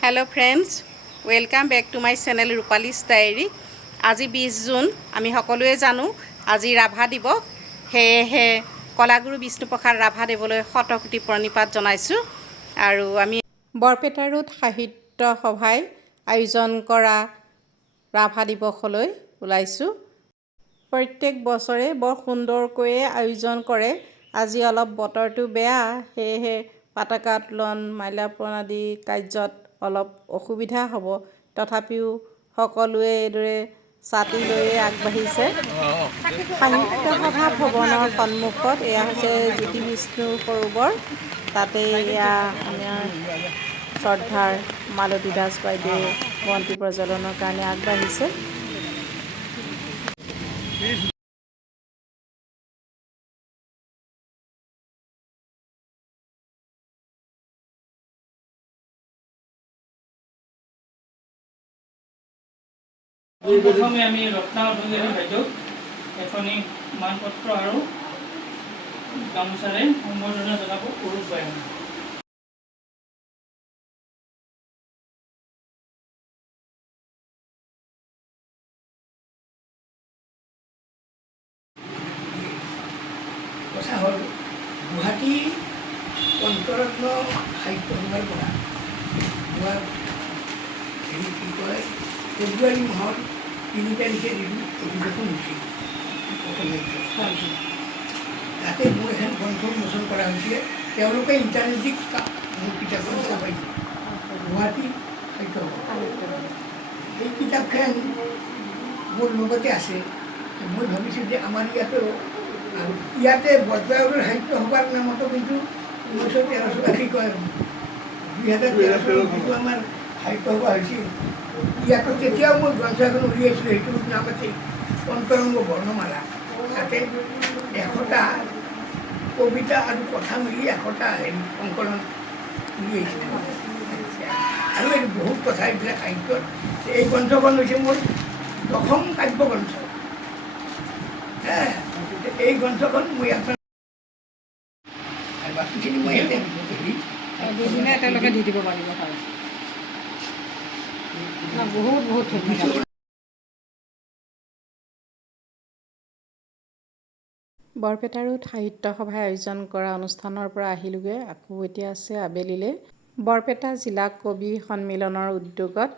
Hello friends welcome back to my channel Rupali's diary. आज 20 जून आमी सकलोৱে जानो আজি राभा दिवस। সেয়েহে কলাগুৰু বিষ্ণুপ্ৰসাদ ৰাভাদেৱলৈ শতকোটি প্ৰণিপাত জনাইছোঁ। আৰু আমি বৰপেটা ৰোড সাহিত্য সভাই আয়োজন কৰা ৰাভা দিৱসলৈ ওলাইছোঁ। প্ৰত্যেক বছৰে বৰ সুন্দৰকৈ আয়োজন কৰে। আজি অলপ বতৰটো বেয়া, সেয়েহে পতাকা উত্তোলন মাল্যাৰ্পণ আদি কাৰ্যত অলপ অসুবিধা হ'ব। তথাপিও সকলোৱে এইদৰে ছাতি লৈয়ে আগবাঢ়িছে। সাহিত্য সভা ভৱনৰ সন্মুখত এয়া হৈছে জ্যোতি বিষ্ণু সৰোবৰ। তাতে এয়া আমাৰ শ্ৰদ্ধাৰ মালতী দাস বাইদেৱে বন্তি প্ৰজ্বলনৰ কাৰণে আগবাঢ়িছে। প্ৰথমে আমি ৰত্নাৱলী বাইদেউক এখনি মানপত্ৰ আৰু গামোচাৰে সম্বৰ্ধনা জনাব কৰোঁ। কথা হ'ল গুৱাহাটী পঞ্চৰত্ন সাহিত্য সভাৰ পৰা যোৱা কি কয় ফেব্ৰুৱাৰী মাহৰ 3 তাৰিখে অধিৱেশন হৈছিল। তাতে মোৰ এখন গ্ৰন্থ উন্মোচন কৰা হৈছিলে। তেওঁলোকে ইণ্টাৰনেটিক মোৰ কিতাপখন চাব পাৰিছে গুৱাহাটী সাহিত্য সভা। এই কিতাপখন মোৰ লগতে আছে। মই ভাবিছোঁ যে আমাৰ ইয়াতো আৰু ইয়াতে বৰপেটা সাহিত্য সভাৰ নামতো কিন্তু 1913 কয় 2013 চনত যিটো আমাৰ সাহিত্য সভা হৈছিল, ইয়াতো তেতিয়াও মই গ্ৰন্থ এখন উলিয়াইছিলোঁ। সেইটোৰ নাম আছিল অন্তৰংগ বৰ্ণমালা। তাতে 100টা কবিতা আৰু কথা মিলি 100টা সংকলন উলিয়াইছিলোঁ। আৰু এই বহুত কথা এইবিলাক সাহিত্যত। এই গ্ৰন্থখন হৈছে মোৰ প্ৰথম কাব্যগ্ৰন্থ। এই গ্ৰন্থখন মই আপোনাৰ আৰু বাকীখিনি মই একেলগে দি দিব পাৰিব। বহুত বহুত ধন্যবাদ। বৰপেটা ৰোড সাহিত্য সভাই আয়োজন কৰা অনুষ্ঠানৰ পৰা আহিলোগৈ। আকৌ এতিয়া আছে আবেলিলৈ বৰপেটা জিলা কবি সন্মিলনৰ উদ্যোগত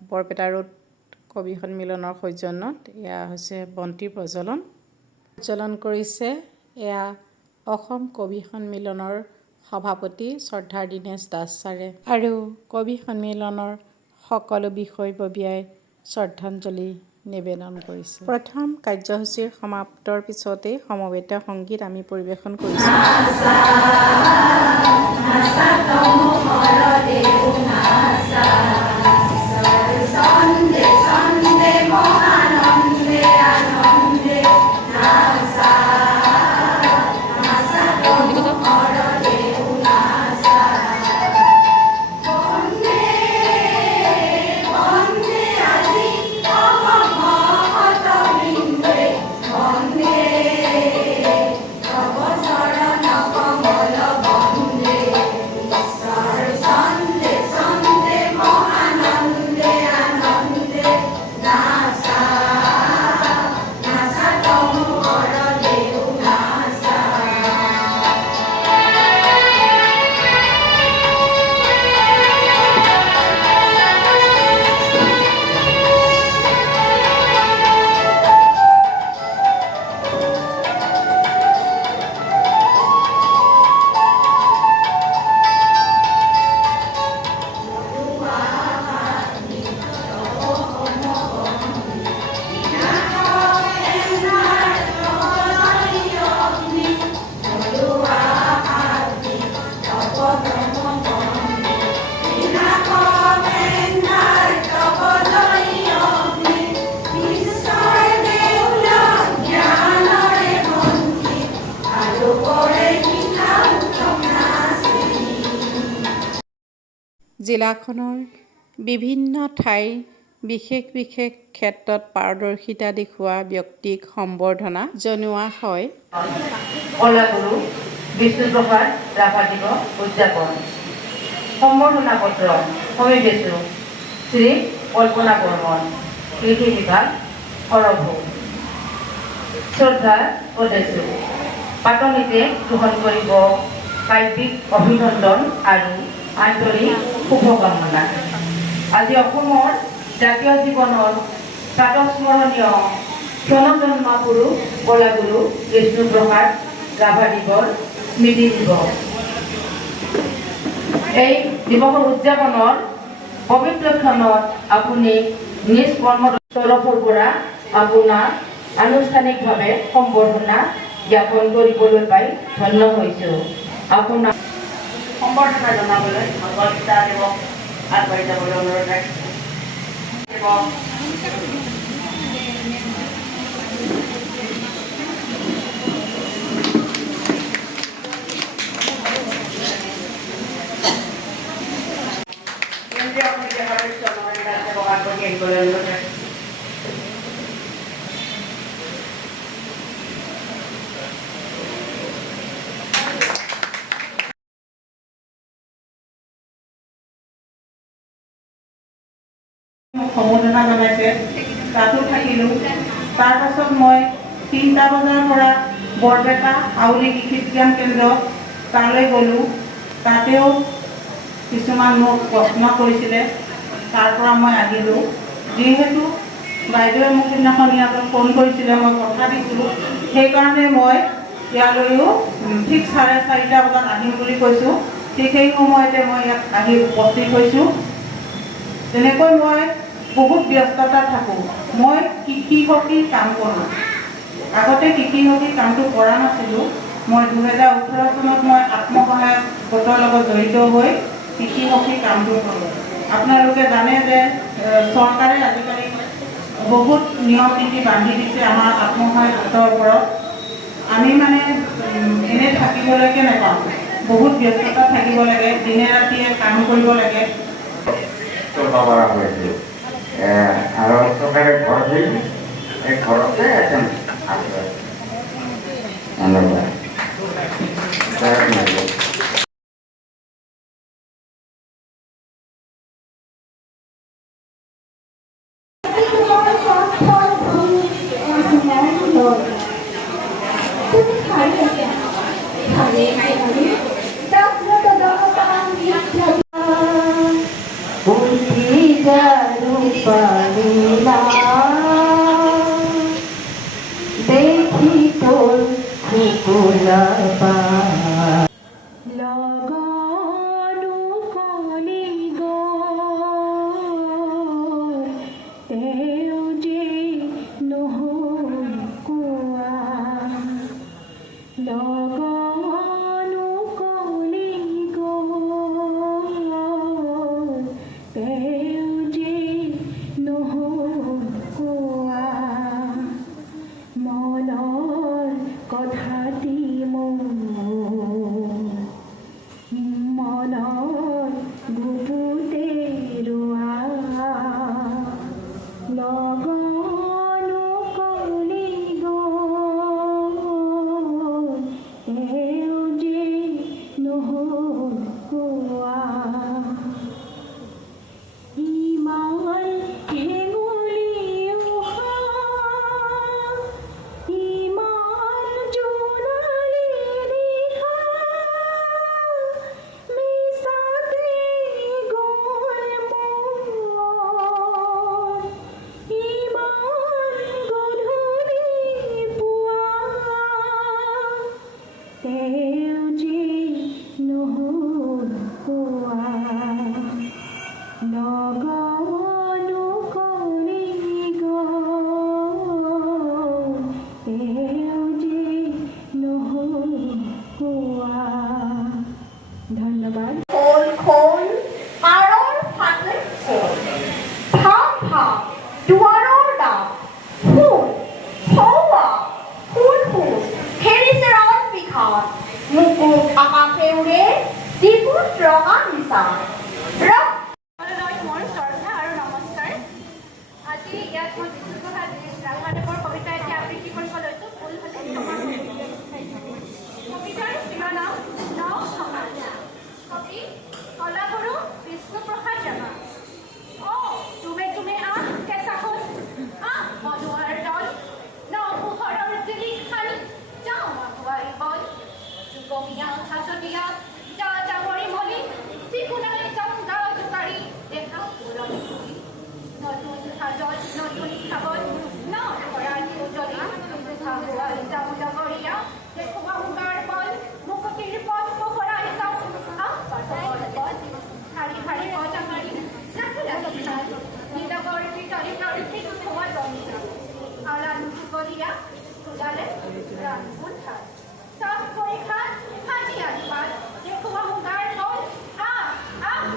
বৰপেটা ৰোড কবি সন্মিলনৰ সৌজন্যত এয়া হৈছে বন্তি প্ৰজ্বলন কৰিছে। এয়া অসম কবি সন্মিলনৰ সভাপতি শ্ৰদ্ধাৰ দীনেশ দাস ছাৰে আৰু কবি সন্মিলনৰ সকলো বিষয়ববীয়াই শ্ৰদ্ধাঞ্জলি নিবেদন কৰিছে। প্ৰথম কাৰ্যসূচীৰ সমাপ্তৰ পিছতেই সমবেত সংগীত আমি পৰিৱেশন কৰিছোঁ। জিলাখনৰ বিভিন্ন ঠাইৰ বিশেষ ক্ষেত্ৰত পাৰদৰ্শিতা দেখুওৱা ব্যক্তিক সম্বৰ্ধনা জনোৱা হয়। কলাগুৰু বিষ্ণুপ্ৰসাদ ৰাভা দিৱস উদযাপন সম্বৰ্ধনা পত্ৰ সমিবেশু শ্ৰী কল্পনা বৰ্মন, কৃষি বিভাগ, সৰভু। শ্ৰদ্ধা প্ৰদেশো পাতনিতে গ্ৰহণ কৰিব কাব্যিক অভিনন্দন আৰু আন্তৰিক শুভকামনা। আজি অসমৰ জাতীয় জীৱনৰ প্ৰাতঃস্মৰণীয় ক্ষণজন্মা পুৰুষ কলাগুৰু বিষ্ণুপ্ৰসাদ ৰাভাদেৱৰ স্মৃতি দিৱস। এই দিৱসৰ উদযাপনৰ পবিত্ৰ ক্ষণত আপুনি নিজ কৰ্মতৰফৰ পৰা আপোনাৰ আনুষ্ঠানিকভাৱে সম্বৰ্ধনা জ্ঞাপন কৰিবলৈ পাই ধন্য হৈছোঁ। আপোনাক সম্বৰ্ধনা জনাবলৈ ভগৱতীতা দিৱস আগবাঢ়ি যাবলৈ অনুৰোধ ৰাখিছোঁ। কেন্দ্ৰীয় সমিতিৰ সদস্য মহোদয় সেৱক আগবাঢ়ি আহিবলৈ অনুৰোধ ৰাখিছোঁ। সম্বৰ্ধনা জনাইছে, তাতো থাকিলোঁ। তাৰপাছত মই 3টা বজাৰ পৰা বৰপেটা হাউলি কৃষি বিজ্ঞান কেন্দ্ৰ তালৈ গ'লোঁ। তাতেও কিছুমান মোক প্ৰশ্ন কৰিছিলে, তাৰ পৰা মই আহিলোঁ। যিহেতু বাইদেৱে মোক সেইদিনাখন ইয়ালৈ ফোন কৰিছিলে, মই কথা দিছিলোঁ, সেইকাৰণে মই ইয়ালৈও ঠিক 4:30 বজাত আহিম বুলি কৈছোঁ। ঠিক সেই সময়তে মই ইয়াত আহি উপস্থিত হৈছোঁ। তেনেকৈ মই বহুত ব্যস্ততা থাকোঁ। মই কৃষি সখীৰ কাম কৰোঁ। আগতে কৃষি সখীৰ কামটো কৰা নাছিলোঁ। মই 2018 চনত মই আত্মসহায়ক গোটৰ লগত জড়িত হৈ কৃষি সখীৰ কামটো কৰোঁ। আপোনালোকে জানে যে চৰকাৰে আজিকালি বহুত নিয়ম নীতি বান্ধি দিছে আমাৰ আত্মসহায়ক গোটৰ ওপৰত। আমি মানে এনেই থাকিবলৈকে নাপাওঁ। বহুত ব্যস্ততা থাকিব লাগে, দিনে ৰাতিয়ে কাম কৰিব লাগে। কৰা হয়েছিল আৰ চৰকাৰে ঘৰ দিল, এই ঘৰতে এখন আছে দেখি তোৰ লগনো কলি তেওঁ যে নহ'ল কোৱা, লগনো কলি তেওঁ যে নহ'ল কোৱা, মনৰ কথাটি মোৰ দিয়া ওলালে ৰান্ধোন ঠাই চব পৰীক্ষাত সাজি আনিবাৰ দেখুৱা মুগাৰ নল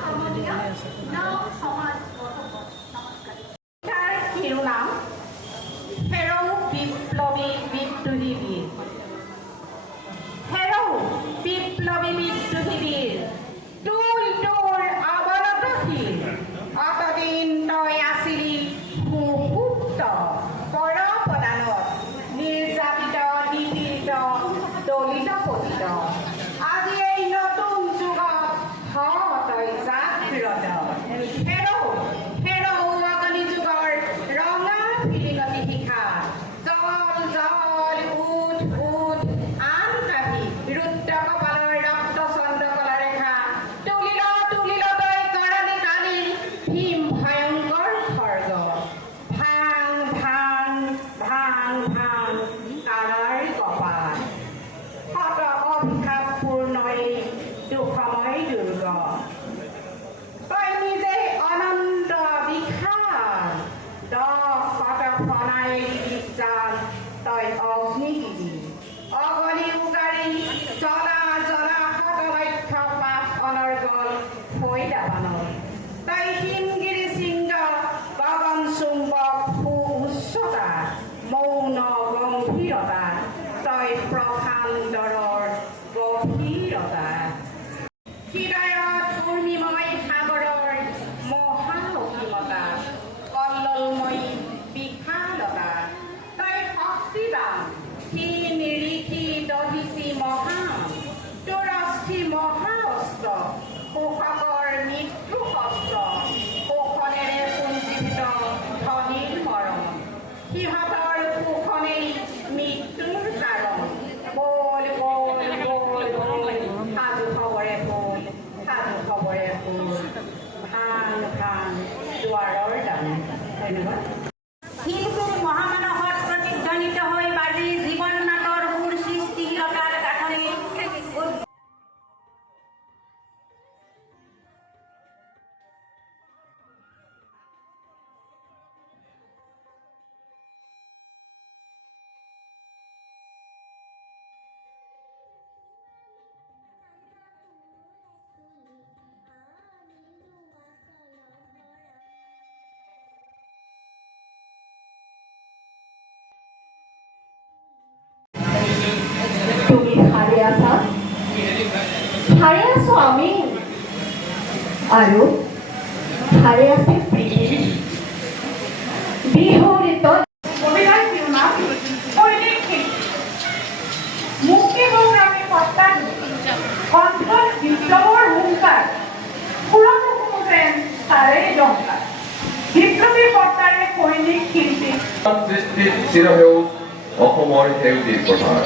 সমনীয়া নৱ সমাজ নমস্কাৰ তাৰ শিৰোনাম হেৰৌ বিপ্লৱী বিদ্ৰোহী বীৰ হেৰৌ বিপ্লৱী বিদ্ৰোহী বীৰ তোৰ আৱনত শিৰ অতদিন তই আছিলি সুসুপ্ত পৰপদানত নিৰ্যাতিত নিপীড়িত দলিত পতিত আজি এই নতুন যুগত তই জাগ্ৰত হেৰৌ অগণি যুগৰ ৰঙা ফিৰিঙতি শিখা জল জল উঠ উঠ আন কাহি ৰুদ্ৰ কপালৰ ৰক্ত চন্দ্ৰ কলাৰেখা তুলিল তই কৰালি কালিৰ ভীম ভয়ংকৰ খৰ্গ ভাং ভাং ভাং ভাং কালাৰ কপাল শত অভিশাপ পূৰ্ণ এই দুখময় দুৰ্গ তই নিজে অনন্ত বিশাল 10 শত ফনাই বিজ্ঞান তই অগ্নিগিৰি অগণি উগাৰি জ্বলা জ্বলা শত লক্ষ পাপ অনৰ্গল হৈ দাবানল তই হিমগিৰি শৃংগ গগন চুম্বক উচ্চতা মৌন গম্ভীৰতা তই প্ৰশান্তৰৰ গভীৰতা হৃদয়ত পূৰ্ণিময় সাগৰৰ মহা অসীমতা কল্ললময়ী বিশালতা তই শক্তিবান সি নিৰিখি দহিচি মহান তোৰ অস্থি মহা অস্ত্ৰ শোষকৰ মৃত্যু কষ্ট শোষণেৰে পুঞ্জীভিত ধনীৰ মৰণ সিহঁতৰ শোষণেই মৃত্যুৰ কাৰণ বল বল বল বল সাধু খবৰে বল সাধু খবৰে বল ভাং ভাং দুৱাৰৰ দান ধন্যবাদ শিল্পীৰ মহামানসত প্ৰতিধ্বনিত হৈ বাজি জীৱন নাটৰ সুৰ সৃষ্টিশীলতাৰ গাঁথনি তুমি হাৰে আছো আমি আৰু হাৰে আছে পৃথিৱী বিহৰিত কবিতাৰ শিৰোনাম সৈনিক শিল্পী মুক্তি সংগ্ৰামী সত্তাৰ কণ্ঠত বিপ্লৱৰ হুংকাৰ পুৰণো যেন তাৰেই জংকাৰ বিপ্লৱী সত্তাৰে সৈনিক শিল্পী সৃষ্টিত চিৰসেউজ অসমৰ সেউজীৰ পথাৰ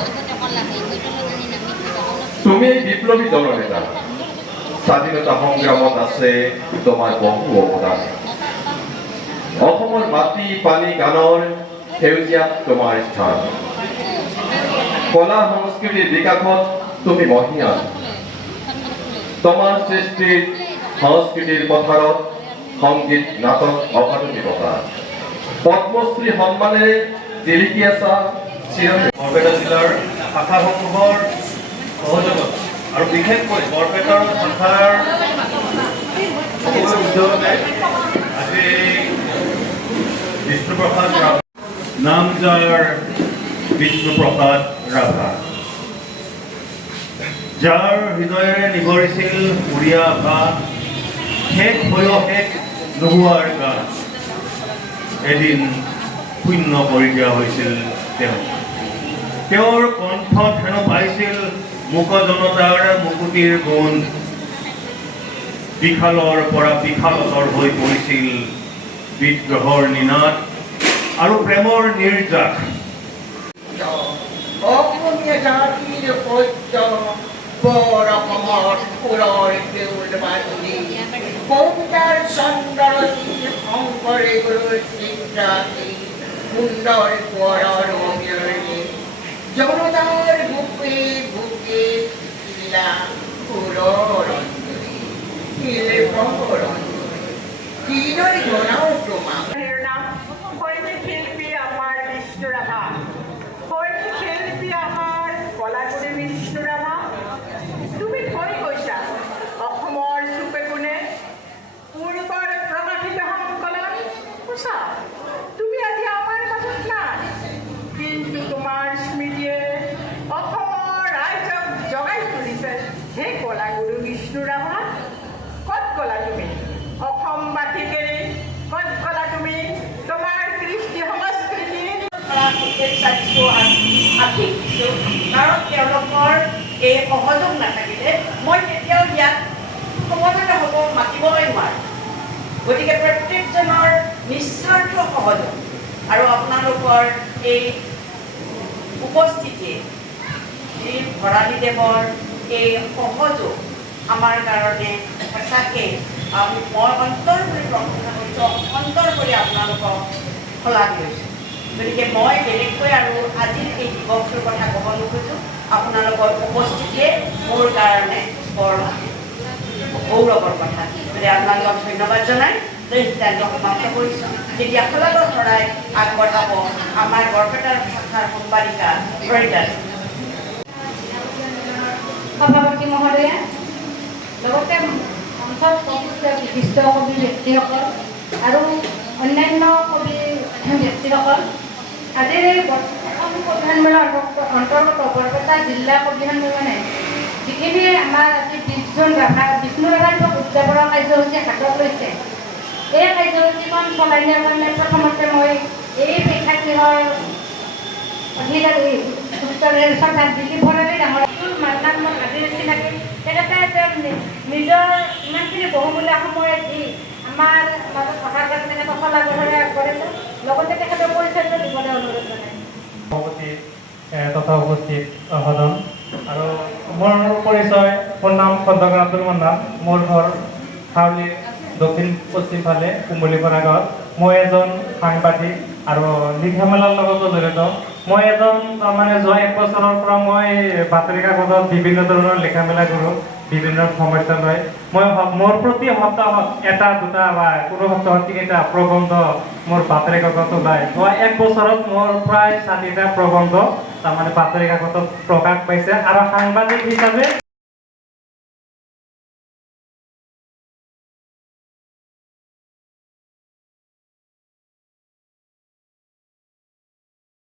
তুমি বিপ্লৱী দলনেতা স্বাধীনতা সংগ্ৰামত আছে তোমাৰ বহু অৱদান অসমৰ মাটি পানী গানৰ সেউজীয়াত তোমাৰ স্থান কলা সংস্কৃতিৰ বিকাশত তুমি মহিয়ান তোমাৰ সৃষ্টিত সংস্কৃতিৰ পথাৰত সংগীত নাটক অকাদমিকতা পদ্মশ্ৰী সন্মানেৰে জিলিকি আছা বৰপেটা জিলাৰ শাখাসমূহৰ সহযোগত আৰু বিশেষকৈ বৰপেটাৰ শাখাৰ সকলো উদ্যোগতে আজি বিষ্ণুপ্ৰসাদ ৰাভা নাম যাৰ বিষ্ণুপ্ৰসাদ ৰাভা যাৰ হৃদয়েৰে নিগৰিছিল উৰিয়া আশা শেষ হৈও শেষ নোহোৱাৰ গান এদিন শূন্য কৰি দিয়া হৈছিল তেওঁৰ কণ্ঠত হেনো পাইছিল মুক জনতাৰ মুকুতিৰ গুণ বিশালৰ পৰা বিশালতৰ হৈ পৰিছিল বিদ্ৰোহৰ নিনাদ আৰু প্ৰেমৰ নিৰ্যাস অসমীয়া জাতিৰ সত্য বৰ অসমত ফুলৰ দেউল বান্ধি কবিতাৰ চন্দ্ৰৰশ্মি শংকৰে গুৰুৰ চিন্তাতি সুন্দৰ কোঁৱৰৰ অমিৰণি জনতাৰ বুকে বুকে চিলা সুৰৰ অঞ্জলি শিল্পৰ অঞ্জলি কিদৰে জনাও তোমাক নাম সৈনিক শিল্পী আমাৰ বিষ্ণু ৰাভা দিছোঁ, কাৰণ তেওঁলোকৰ এই সহযোগ নাথাকিলে মই কেতিয়াও ইয়াত সমবেত হ'ব মাতিবই নোৱাৰোঁ। গতিকে প্ৰত্যেকজনৰ নিস্বাৰ্থ সহযোগ আৰু আপোনালোকৰ এই উপস্থিতিয়ে শ্ৰী ভৰালীদেৱৰ এই সহযোগ আমাৰ কাৰণে সঁচাকৈ মই অন্তৰ কৰি প্ৰশংসা কৰিছোঁ, অন্তৰ কৰি আপোনালোকক শলাগ লৈছোঁ। গতিকে মই বেলেগকৈ আৰু আজিৰ এই দিৱসটোৰ কথা ক'ব নোখোজোঁ। আপোনালোকৰ উপস্থিতিয়ে মোৰ কাৰণে বৰ গৌৰৱৰ কথা। গতিকে আপোনালোকক ধন্যবাদ জনাই সিদ্ধান্ত সমাপ্ত কৰিছোঁ। তেতিয়া শলাগৰ শৰাই আগবঢ়াব আমাৰ বৰপেটাৰ শাখাৰ সম্পাদিকা হৰিদাস সভাপতি মহোদয়া, লগতে মঞ্চত উপস্থিত বিশিষ্ট কবি ব্যক্তিসকল আৰু অন্যান্য কবি ব্যক্তিসকল, আজিৰ এই এখন কবি সন্মিলনৰ অন্তৰ্গত বৰপেটা জিলা কবি সন্মিলনে যিখিনি আমাৰ আজি 20 জুন বিষ্ণু ৰাভা দিৱস উদযাপনৰ কাৰ্যসূচী হাতত লৈছে, এই কাৰ্যসূচীখন চলাই নিয়াৰ কাৰণে প্ৰথমতে মই এই প্ৰেক্ষাগৃহৰ অধিকাৰী শ্ৰদ্ধাৰ দিলীপ ভৰালী ডাঙৰ মান্নাক মই আজি নিচিনাকৈ তেখেতে নিজৰ ইমানখিনি বহুমূলীয়া সময় দি আমাৰ মাজত অহাৰ কাৰণে তেখেতক শলাগৰে আগবঢ়াইছোঁ। লগতে তেখেতৰ পৰিচয়টো দিবলৈ অনুৰোধ জনাইছোঁ। সভাপতি তথা উপস্থিত সদন আৰু মোৰ পৰিচয়, মোৰ নাম খন্দকাৰ আব্দুল মান্নান, মোৰ ঘৰ হাউলিৰ দক্ষিণ পশ্চিম ফালে কুম্বলীপৰা গাঁৱত। মই এজন সাংবাদিক আৰু লিখা মেলাৰ লগতো জড়িত। মই এজন তাৰমানে যোৱা 1 বছৰৰ পৰা মই বাতৰি কাকতত বিভিন্ন ধৰণৰ লিখা মেলা কৰোঁ, বিভিন্ন সমস্যা লৈ। মই মোৰ প্ৰতি সপ্তাহত 1, 2 বা কোনো সপ্তাহত 3টা প্ৰবন্ধ মোৰ বাতৰি কাকত ওলায়। যোৱা 1 বছৰত মোৰ প্ৰায় 60টা প্ৰবন্ধ তাৰমানে বাতৰি কাকতত প্ৰকাশ পাইছে আৰু সাংবাদিক হিচাপে